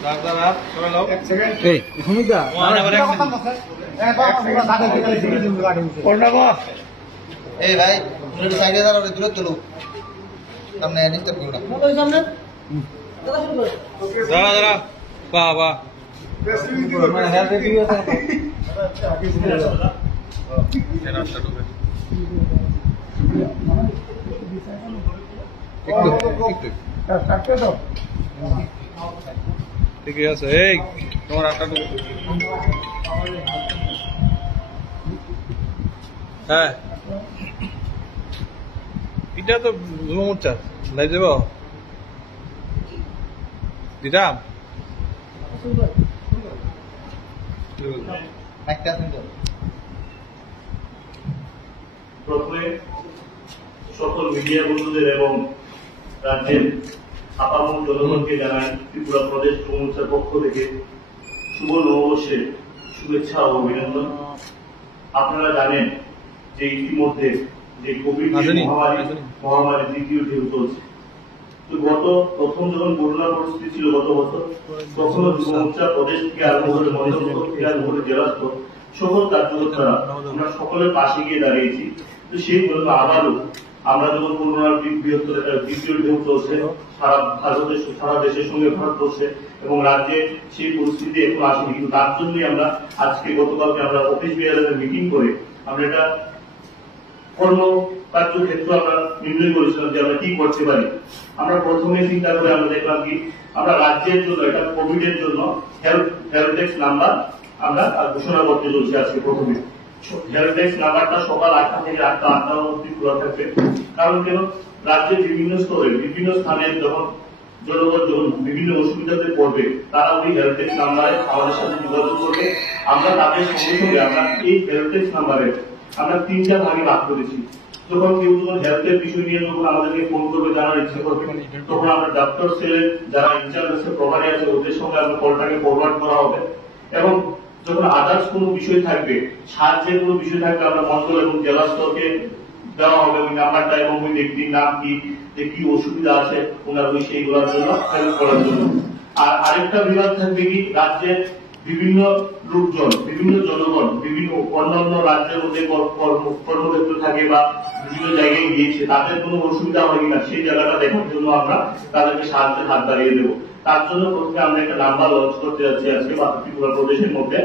এই ভাই সাইডে দাঁড়াও দূরে তোলো সামনে নিতে পারবো না দাঁড়া দাঁড়া বাহ বাহ মানে হেলথ রিভিউ আছে ঠিক আছে এই তোমার আটটা হ্যাঁ এটা তো যুব মোর্চা লাই যাব দিতাম প্রথমে সকল মিডিয়া বন্ধুদের এবং রাজ্যের আপামর জনগণকে জানাই ত্রিপুরা প্রদেশ যুব মোর্চার পক্ষ থেকে শুভ নববর্ষের শুভেচ্ছা ও অভিনন্দন। আপনারা জানেন যে ইতিমধ্যে যে কোভিড মহামারী দ্বিতীয় ঢেউ চলছে। তো প্রথম যখন করোনা পরিস্থিতি ছিল গত বছর, তখনও যুব মোর্চা প্রদেশ থেকে আরম্ভ করে মহানগর থেকে আরম্ভ করে জেলা স্তর সকল কার্যকর্তারা আমরা সকলের পাশে গিয়ে দাঁড়িয়েছি। তো সেই জন্য আবারও আমরা যখন করোনার বৃহত্তর দ্বিতীয় ঢেউ চলছে সারা দেশের সঙ্গে ভারতবর্ষে এবং রাজ্যে সেই পরিস্থিতি এখন আসেনি, কিন্তু তার জন্যই আমরা আজকে গতকালকে আমরা অফিস বিআরএর মিটিং করে আমরা এটা কর্মকার্য ক্ষেত্রে আমরা নির্ণয় করেছিলাম যে আমরা কি করতে পারি। আমরা প্রথমে চিন্তা করে আমরা দেখলাম কি আমরা রাজ্যের জন্য এটা কোভিড এর জন্য হেল্প ডেস্ক নাম্বার আমরা ঘোষণা করতে চলছি। আজকে প্রথমে হেল্প ডেস্ক নাম্বারটা সকাল 8টা থেকে 8টার মধ্যে খোলা থাকবে। কারণ কেন, রাজ্যের বিভিন্ন স্তরে বিভিন্ন স্থানে যখন জনগণ যখন বিভিন্ন অসুবিধাতে পড়বে তারা ওই হেল্প ডেস্ক নাম্বারে আমাদের সাথে যোগাযোগ করবে। আমরা তাদের সঙ্গে সঙ্গে আমরা এই হেল্প ডেস্ক নাম্বারে আমরা 3টা ভাগে ভাগ করেছি। যখন কেউ যখন হেলথের বিষয় নিয়ে যখন আমাদেরকে ফোন করবে জানার ইচ্ছা করবে, তখন আমরা ডাক্তার সেলের যারা ইনচার্জ আছে প্রভারী আছে ওদের সঙ্গে আমরা কলটাকে ফরওয়ার্ড করা হবে। এবং যখন আদার্স কোনো বিষয় থাকবে, সাহায্যের কোনো বিষয় থাকবে, আমরা মন্ডল এবং জেলা স্তরকে দেওয়া হবে ওই নাম্বারটা এবং ওই ব্যক্তির নাম কি, যে কি অসুবিধা আছে ওনার ওই সেইগুলোর জন্য হেল্প করার জন্য। আর আরেকটা বিভাগ থাকবে কি রাজ্যের বিভিন্ন লোকজন, বিভিন্ন জনগণ বিভিন্ন অন্যান্য রাজ্যের মধ্যে কর্মক্ষেত্র থাকে বা বিভিন্ন জায়গায় গিয়েছে, তাদের কোনো অসুবিধা হয় কিনা সেই জায়গাটা দেখার জন্য আমরা তাদেরকে সাহায্যের হাত বাড়িয়ে দেবো। তার জন্য প্রথমে আমরা একটা নাম্বার লঞ্চ করতে যাচ্ছি আজকে ত্রিপুরা প্রদেশের মধ্যে।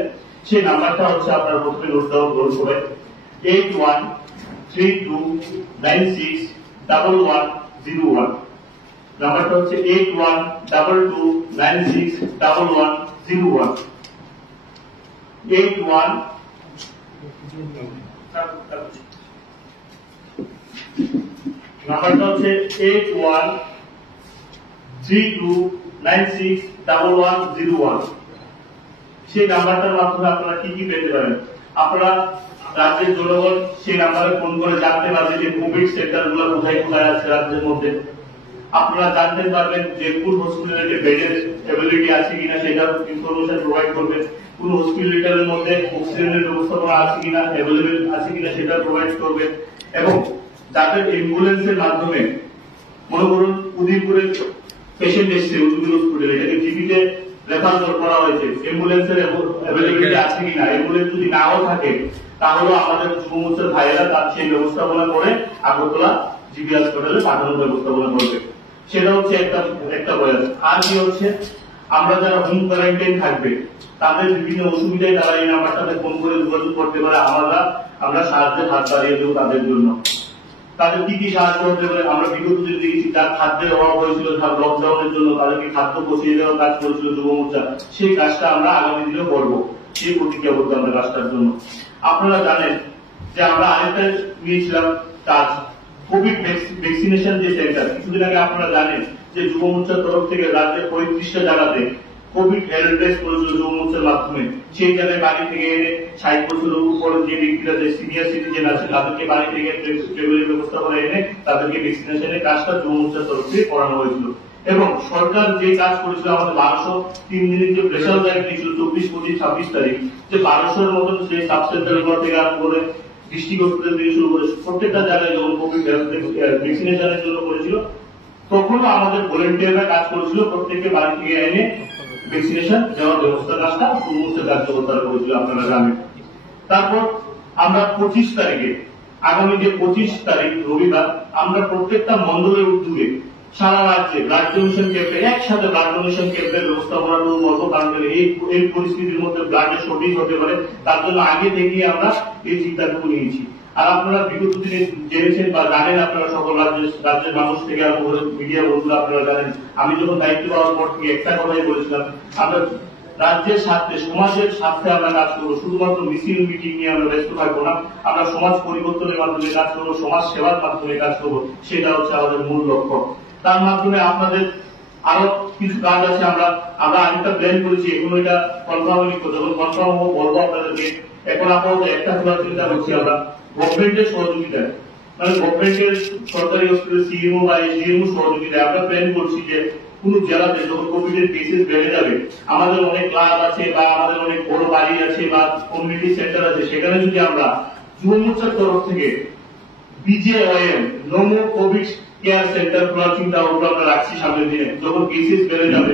সেই নাম্বারটা হচ্ছে আপনার প্রথমে নোট ডাউন করে 8132961101। নাম্বারটা হচ্ছে 8122961101। 81 নাম্বারটা হচ্ছে 8132961101। সেই নাম্বারটার মাধ্যমে আপনারা কি কি পেতে পারেন, আপনারা রাজ্যের জনগণ সেই নাম্বারে ফোন করে জানতে পারবে যে কোভিড সেন্টার গুলো কোথায় কোথায় আছে রাজ্যের মধ্যে। আপনারা জানতে পারবেন যে কোন হসপিটালে বেডের অ্যাবিলিটি আছে কিনা সেটার ইনফরমেশন প্রোভাইড করবে, কোন হসপিটালের মধ্যে অক্সিজেনের ব্যবস্থাপনা আছে কিনা, অ্যাভেলেবেল আছে কিনা সেটা প্রোভাইড করবে। এবং যাদের অ্যাম্বুলেন্সের মাধ্যমে মনে করুন উদয়পুরের পেশেন্ট এসছে উদয়পুর হসপিটালে, এটাকে জিপিতে রেফার করা হয়েছে, অ্যাম্বুলেন্সের অ্যাভেলেবিলিটি আছে কিনা, অ্যাম্বুলেন্স যদি নাও থাকে তাহলে আমাদের যুব মোর্চার ভাইয়েরা তার সেই ব্যবস্থাপনা করে আগরতলা জিবি হাসপাতালে পাঠানোর ব্যবস্থাপনা করবে। সেটা হচ্ছে একটা প্রয়াস। আর কি হচ্ছে, আমরা যারা হোম কোয়ারেন্টাইন থাকবে তাদের বিভিন্ন অসুবিধায় তারা এই নাম্বারটাতে ফোন করে যোগাযোগ করতে পারে, আমরা সাহায্যের হাত বাড়িয়ে দেবো তাদের জন্য। তাদের কি কি সাহায্য করতে পারে, আমরা বিগত দিনে দেখেছি যার খাদ্যের অভাব হয়েছিল লকডাউনের জন্য তাদেরকে খাদ্য পৌঁছে দেওয়ার কাজ করেছিল যুব মোর্চা, সেই কাজটা আমরা আগামী দিনে করবো, সেই প্রতিজ্ঞাবদ্ধ আমরা কাজটার জন্য। আপনারা জানেন যে আমরা আরেকটা নিয়েছিলাম কাজ কোভিড ভ্যাকসিনেশন যে সেন্টার, কিছুদিন আগে আপনারা জানেন যে যুব মোর্চার তরফ থেকে রাজ্যের 35টা জায়গাতে কোভিড হেলথ টেস্ট করেছিল যুব মোর্চার মাধ্যমে। সেই জায়গায় বাড়ি থেকে এনে 60 বছরের উপর যে ব্যক্তিরা যে সিনিয়র সিটিজেন আছে তাদেরকে বাড়ি থেকে ট্রেভেলের ব্যবস্থা করে এনে তাদেরকে ভ্যাকসিনেশনের কাজটা যুব মোর্চার তরফ থেকে করানো হয়েছিল। এবং সরকার যে কাজ করেছিল আমাদের 1203 দিনের যে প্রেশার ড্রাইভ দিয়েছিল 24, 25, 26 তারিখ, যে 1200-এর মতো যে সাব সেন্টার থেকে আরম্ভ করে ডিস্ট্রিক্ট হসপিটাল থেকে শুরু করে প্রত্যেকটা জায়গায় যখন কোভিড ভ্যাকসিনেশনের জন্য করেছিল, তখনও আমাদের ভলেন্টিয়াররা কাজ করেছিল, প্রত্যেককে বাড়ি থেকে এনে ভ্যাকসিনেশন দেওয়ার ব্যবস্থা কাজটা সমস্ত কার্যকর্তা করেছিল আপনারা জানেন। তারপর আমরা 25 তারিখে, আগামী যে 25 তারিখ রবিবার, আমরা প্রত্যেকটা মন্ডলের উদ্যোগে সারা রাজ্যে ব্লাড ডোনেশন ক্যাম্পে একসাথে ব্লাড ডোনেশন ক্যাম্পের ব্যবস্থা করানোর মতো, কারণ এই পরিস্থিতির মধ্যে ব্লাডের শর্টেজ হতে পারে, তার জন্য আগে থেকে আমরা এই চিন্তাটুকু নিয়েছি। আর আপনারা বিগত দিনে জেনেছেন বা জানেন, আপনারা সকল রাজ্যের মানুষ থেকে আরম্ভ করে মিডিয়া বন্ধুরা আপনারা জানেন, আমি যখন দায়িত্ব পাওয়ার পর থেকে একটা কথাই বলেছিলাম, আমরা রাজ্যের স্বার্থে, সমাজের স্বার্থে আমরা কাজ করবো। শুধুমাত্র মিছিল মিটিং নিয়ে আমরা ব্যস্ত থাকবো না, আমরা সমাজ পরিবর্তনের মাধ্যমে কাজ করবো, সমাজ সেবার মাধ্যমে কাজ করবো, সেটা হচ্ছে আমাদের মূল লক্ষ্য। তার মাধ্যমে আপনাদের আরো কিছু কাজ আছে, আমরা আরেকটা প্ল্যান করেছি, এখন এটা কনফার্ম হয়নি, যখন কনফার্ম হবো বলবো আপনাদেরকে। এখন আপাতত একটা খোলার চিন্তা করছি আমরা গভর্নমেন্টের সহযোগিতায়, মানে গভর্নমেন্টের সরকারি হসপিটাল সিএমও বা এসডিএমও সহযোগিতায় আমরা প্ল্যান করছি যে কোন জেলাতে যখন কোভিড এর কেসেস বেড়ে যাবে, আমাদের অনেক ক্লাব আছে বা আমাদের অনেক বড় বাড়ি আছে বা কমিউনিটি সেন্টার আছে, সেখানে যদি আমরা যুব মোর্চার তরফ থেকে বিজেওএম নমো কোভিড কেয়ার সেন্টার খোলার চিন্তা ভাবনা আমরা রাখছি সামনের দিনে। যখন কেসেস বেড়ে যাবে,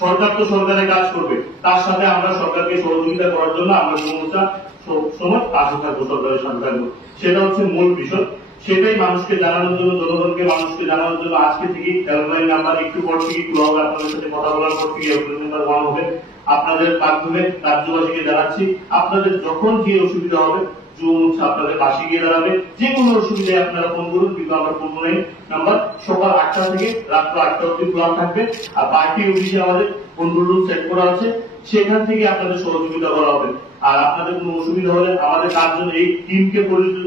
সরকার তো সরকারের কাজ করবে, তার সাথে আমরা সরকারকে সহযোগিতা করার জন্য আমরা যুব মোর্চা সময় পাশে থাকবো, সরকারের সাথে থাকবো, সেটা হচ্ছে মূল বিষয়। সেটাই মানুষকে জানানোর জন্য, জনগণকে মানুষকে জানানোর জন্য আজকে থেকে হেল্পলাইন নাম্বার একটু পর থেকে খোলা হবে, আপনাদের সাথে কথা বলার পর থেকে হেল্পলাইন নাম্বার 1 হবে। আপনাদের মাধ্যমে রাজ্যবাসীকে জানাচ্ছি, আপনাদের যখন যে অসুবিধা হবে যুব মোর্চা আপনাদের পাশে গিয়ে দাঁড়াবে। যে কোনো অসুবিধায় আপনারা ফোন করুন, কিন্তু আমার ফোন নাম্বার সকাল 8টা থেকে রাত্র 8টা অবধি খোলা থাকবে। আর পার্টি অফিসে আমাদের কন্ট্রোল রুম সেট করা আছে, সেখান থেকে আপনাদের সহযোগিতা করা হবে। আর আপনাদের কোনো অসুবিধা হলে আমাদের কাজ জন্য, এই টিমকে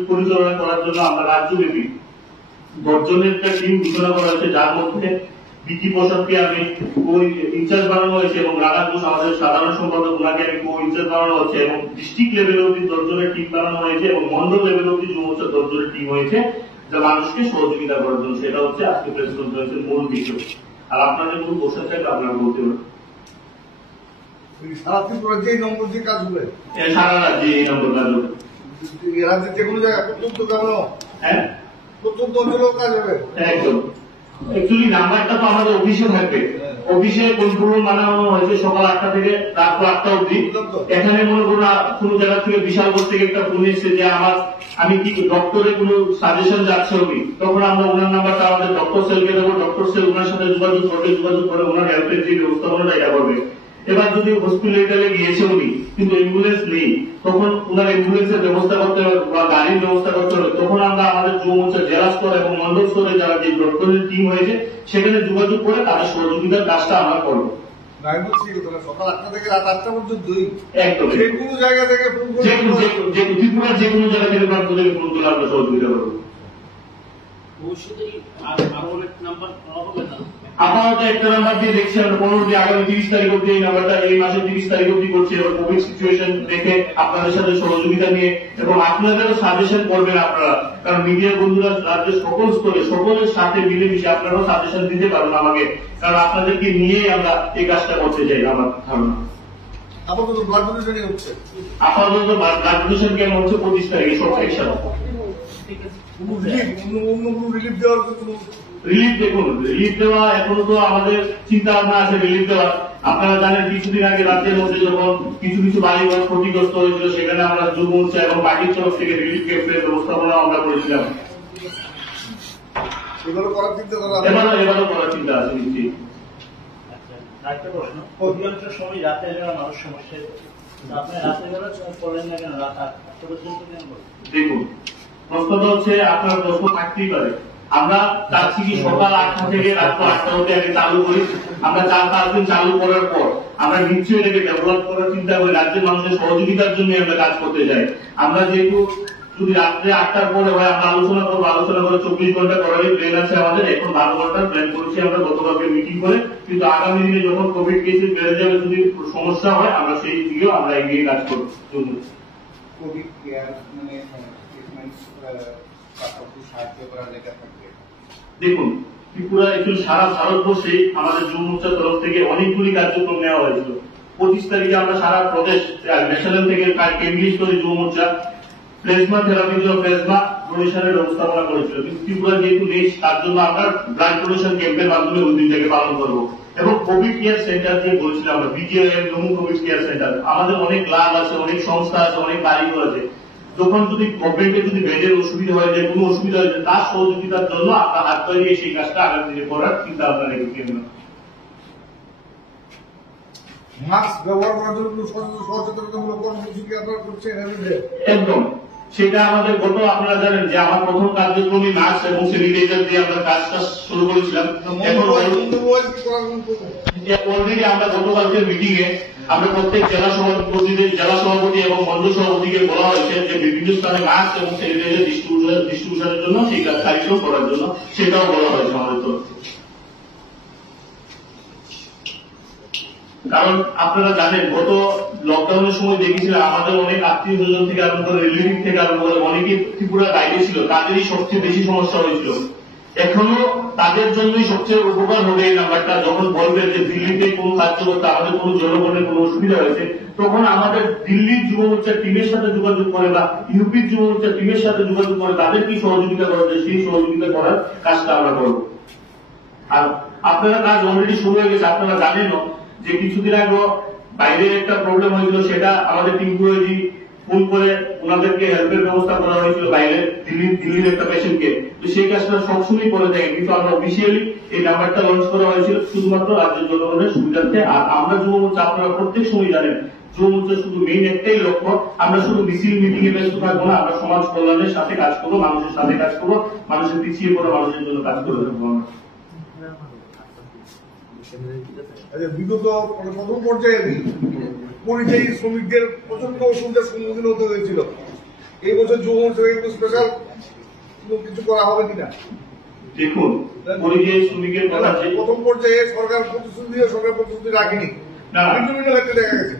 পরিচালনা করার জন্য আমরা রাজ্যব্যাপী 10 জনের একটা টিম ঘোষণা করা হয়েছে, যার মধ্যে বিকি প্রসাদকে আমি ইনচার্জ বানানো হয়েছে এবং রানা ঘোষ আমাদের সাধারণ সম্পাদক, ওনাকে আমি ইনচার্জ বানানো হয়েছে, এবং ডিস্ট্রিক্ট লেভেল অব্দি 10 জনের টিম বানানো হয়েছে এবং মন্ডল লেভেল অব্দি যুব মোর্চার 10 জনের টিম হয়েছে, যা মানুষকে সহযোগিতা করার জন্য। সেটা হচ্ছে আজকে প্রেস কনফারেন্সের মূল বিষয়। আর আপনাদের কোনো কোশ্চেন থাকলে আপনারা বলতে পারেন। সারা ত্রিপুরা যে নম্বর যে কাজগুলো, সারা রাজ্যে এই নম্বর কাজগুলো, রাজ্যের যে কোনো জায়গায় প্রত্যন্ত কেমন, হ্যাঁ প্রত্যন্ত অঞ্চলেও কাজ হবে একদম। অ্যাকচুয়ালি নাম্বারটা তো আমাদের অফিসে থাকবে, অফিসে কন্ট্রোল রুম বানানো হয়েছে সকাল 8টা থেকে রাত 8টা অবধি। এখানে মনে করুন কোনো জায়গা থেকে বিশালগড় থেকে একটা ফোন এসেছে যে আমি কি ডক্টরে কোনো সাজেশন যাচ্ছে হবে, তখন আমরা ওনার নাম্বারটা আমাদের ডক্টর সেলকে দেবো, ডক্টর সেল ওনার সাথে যোগাযোগ করে ওনার হেল্পের যে ব্যবস্থাপনাটা এটা করবে। এবার যদি হসপিটালে গিয়েছে উনি, কিন্তু অ্যাম্বুলেন্স নেই, তখন ওনার অ্যাম্বুলেন্সের ব্যবস্থা করতে হবে বা গাড়ির ব্যবস্থা করতে হবে, তখন আমরা আমাদের যুব মোর্চা জেলা স্তর এবং মন্ডল স্তরে যারা যে ডক্টরের টিম হয়েছে, সেখানে যোগাযোগ করে তাদের সহযোগিতার কাজটা আমরা করবো। সকাল 8টা থেকে রাত 8টা পর্যন্ত একদম যে কোনো জায়গা থেকে ফোন করে, ত্রিপুরার যে কোনো জায়গা থেকে ফোন করে আমরা সহযোগিতা করবো। আপাতত একটা নাম্বার দিয়ে দেখছি আমরা, পরবর্তী আগামী 30 তারিখ অব্দি এই নাম্বারটা, এই মাসের 30 তারিখ অব্দি করছি। এবার কোভিড সিচুয়েশন দেখে আপনাদের সাথে সহযোগিতা নিয়ে এবং আপনাদেরও সাজেশন করবেন আপনারা, কারণ মিডিয়া বন্ধুরা রাজ্যের সকল স্তরে সকলের সাথে মিলেমিশে আপনারাও সাজেশন দিতে পারবেন আমাকে, কারণ আপনাদেরকে নিয়েই আমরা এই কাজটা করতে চাই। আমার ধারণা আপাতত ব্লাড ডোনেশনই হচ্ছে, আপাতত ব্লাড ডোনেশন ক্যাম্প হচ্ছে 25 তারিখে সব একসাথে। অন্য কোনো রিলিফ দেওয়ার কোনো রিলিফ, দেখুন রিলিফ দেওয়া এখনো তো আমাদের চিন্তা ভাবনা আছে রিলিফ দেওয়ার। আপনারা জানেন কিছুদিন আগে রাজ্যের মধ্যে যখন কিছু কিছু বাড়িঘর ক্ষতিগ্রস্ত হয়েছিল, সেখানে আমরা যুব মোর্চা এবং পার্টির তরফ থেকে রিলিফ ক্যাম্পের ব্যবস্থাপনা আমরা করেছিলাম। এবারও করার চিন্তা এবারও করার চিন্তা আছে নিশ্চয়ই। একটা প্রশ্ন, অধিকাংশ সময় রাতে যারা মানুষ সমস্যা, আপনি রাতে বেলা করলেন না কেন, রাত 8টা পর্যন্ত কেন করলেন? দেখুন প্রশ্নটা হচ্ছে, আপনার প্রশ্ন থাকতেই পারে, আমরা চাচ্ছি কি সকাল 8টা থেকে রাত 8টা অবধি আগে চালু করি। আমরা 4-5 দিন চালু করার পর আমরা নিশ্চয়ই এটাকে ডেভেলপ করার চিন্তা করি, রাজ্যের মানুষের সহযোগিতার জন্য আমরা কাজ করতে চাই। আমরা যেহেতু যদি রাত্রে 8টার পরে হয় আমরা আলোচনা করবো, আলোচনা করে 24 ঘন্টা করারই প্ল্যান আছে আমাদের, এখন 12 ঘন্টার প্ল্যান করেছি আমরা গতকালকে মিটিং করে। কিন্তু আগামী দিনে যখন কোভিড কেসেস বেড়ে যাবে, যদি সমস্যা হয়, আমরা সেই দিকেও আমরা এগিয়ে কাজ করব। কোভিড কেয়ার মানে সাহায্য করার লেখা থাকবে। দেখুন ত্রিপুরা একটু সারা ভারতবর্ষে আমাদের যুব মোর্চার তরফ থেকে অনেকগুলি কার্যক্রম নেওয়া হয়েছিল। 25 তারিখে আমরা সারা প্রদেশ ন্যাশনাল থেকে কেন্দ্রীয় স্তরে যুব মোর্চা প্লাজমা থেরাপির জন্য প্লাজমা ডোনেশনের ব্যবস্থাপনা করেছিল, কিন্তু ত্রিপুরা যেহেতু নেই, তার জন্য আমরা ব্লাড ডোনেশন ক্যাম্পের মাধ্যমে ওই দিনটাকে পালন করবো। এবং কোভিড কেয়ার সেন্টার যে বলছিলাম আমরা বিজিএম কোভিড কেয়ার সেন্টার, আমাদের অনেক লাভ আছে, অনেক সংস্থা আছে, অনেক কারিগর আছে। যখন যদি গভর্নমেন্টের যদি বেডের অসুবিধা হয়, যে কোনো অসুবিধা হয়েছে, তার সহযোগিতার জন্য আপনার হাত ধরিয়ে সেই কাজটা আগামী দিনে করার চিন্তা ভাবনা রেখেছেন। মাস্ক ব্যবহার করার জন্য সচেতনতামূলক কর্মসূচি কি আপনারা করছেন? একদম সেটা আমাদের গত, আপনারা জানেন যে আমার প্রথম কার্যক্রমে নার্স এবং স্যানিটাইজার দিয়ে আমরা কাজটা শুরু করেছিলাম। এখন অলরেডি আমরা গতকালকের মিটিং এ আমরা প্রত্যেক জেলা সভাপতি এবং মন্ডল সভাপতিকে বলা হয়েছে যে বিভিন্ন স্থানে মাস্ক এবং স্যানিটাইজার ডিস্ট্রিবিউশনের জন্য সেই কার্যক্রম করার জন্য, সেটাও বলা হয়েছে আমাদের তরফ থেকে। কারণ আপনারা জানেন গত লকডাউনের সময় দেখেছিলাম আমাদের অনেক আত্মীয় স্বজন থেকে আরম্ভ করে রিলিফ থেকে আরম্ভ করে অনেকে ত্রিপুরা বাইরে ছিল, তাদেরই সবচেয়ে বেশি সমস্যা হয়েছিল। এখনো তাদের জন্যই সবচেয়ে উপকার হবে এই নাম্বারটা। যখন বলবেন যে দিল্লিতে কোন কার্য করতে আমাদের কোন জনগণের কোন অসুবিধা হয়েছে, তখন আমাদের দিল্লির যুব মোর্চার টিমের সাথে যোগাযোগ করে বা ইউপির যুব মোর্চার টিমের সাথে যোগাযোগ করে তাদের কি সহযোগিতা করা যায় সেই সহযোগিতা করার কাজটা আমরা করব। আর আপনারা কাজ অলরেডি শুরু হয়ে গেছে। আপনারা জানেনও যে কিছুদিন আগে বাইরে একটা প্রবলেম হয়েছিল, সেটা আমাদের টিমগুলোজি ফোন করে ওনাদেরকে হেল্পের ব্যবস্থা করা হয়েছিল বাইরে দিল্লির একটা পেশেন্টকে। তো সেই কাজটা সবসময় করে থাকে, কিন্তু আমরা অফিসিয়ালি এই নাম্বারটা লঞ্চ করা হয়েছিল শুধুমাত্র রাজ্যের জনগণের সুবিধার্থে। আর আমরা যুব মোর্চা, আপনারা প্রত্যেক সময় জানেন যুব মোর্চা শুধু মেইন একটাই লক্ষ্য, আমরা শুধু মিছিল মিটিং এ ব্যস্ত থাকবো না, আমরা সমাজ কল্যাণের সাথে কাজ করবো, মানুষের সাথে কাজ করবো, মানুষের পিছিয়ে পড়া মানুষের জন্য কাজ করে থাকবো আমরা। বিগত প্রথম পর্যায়ে পরিযায়ী শ্রমিকদের প্রচন্ড অসুবিধার সম্মুখীন হতে হয়েছিল। এই বছর যুব মোর্চা থেকে স্পেশাল কিছু করা হবে কিনা? দেখুন, পরিযায়ী শ্রমিকের কথা প্রথম পর্যায়ে সরকার প্রতিশ্রুতি রাখেনি, বিভিন্ন ক্ষেত্রে দেখা গেছে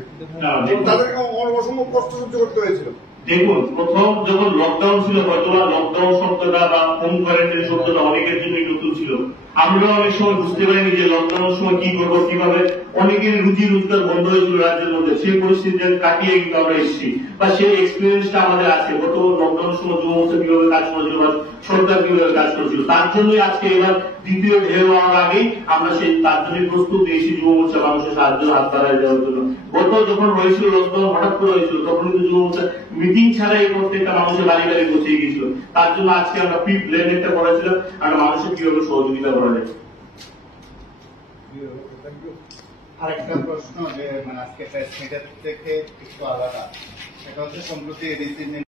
তাদেরকে অসম্ভব কষ্ট সহ্য করতে হয়েছিল। দেখুন, প্রথম যখন লকডাউন ছিল, হয়তো লকডাউন শব্দটা বা হোম কোয়ারেন্টাইন শব্দটা অনেকের জন্যই নতুন ছিল। আমরা অনেক সময় বুঝতে পারিনি যে লকডাউনের সময় কি করবো, কিভাবে অনেকের রুজি রোজগার বন্ধ হয়েছিল রাজ্যের মধ্যে। সেই পরিস্থিতি কাটিয়ে কিন্তু আমরা এসেছি, বা সেই এক্সপিরিয়েন্সটা আমাদের আছে। গত লকডাউনের সময় যুব মোর্চা কিভাবে কাজ করেছিল বা সরকার কিভাবে কাজ করেছিল, তার জন্যই আজকে এবার দ্বিতীয় ঢেউ হওয়ার আগেই আমরা সেই তার জন্য প্রস্তুত দিয়েছি যুব মোর্চা মানুষের সাহায্য হাত বাড়ায় দেওয়ার জন্য। গত যখন হয়েছিল লকডাউন হঠাৎ করে হয়েছিল, তখন কিন্তু যুব মোর্চা মিটিং ছাড়াই প্রত্যেকটা মানুষের বাড়ি বাড়ি পৌঁছে গিয়েছিল। তার জন্য আজকে আমরা প্রি প্ল্যান একটা করেছিলাম, আমরা মানুষের কিভাবে সহযোগিতা করা যায়। আরেকটা প্রশ্ন যে মানে আজকে প্রেস মিটের থেকে একটু আলাদা, সেটা হচ্ছে সম্প্রতি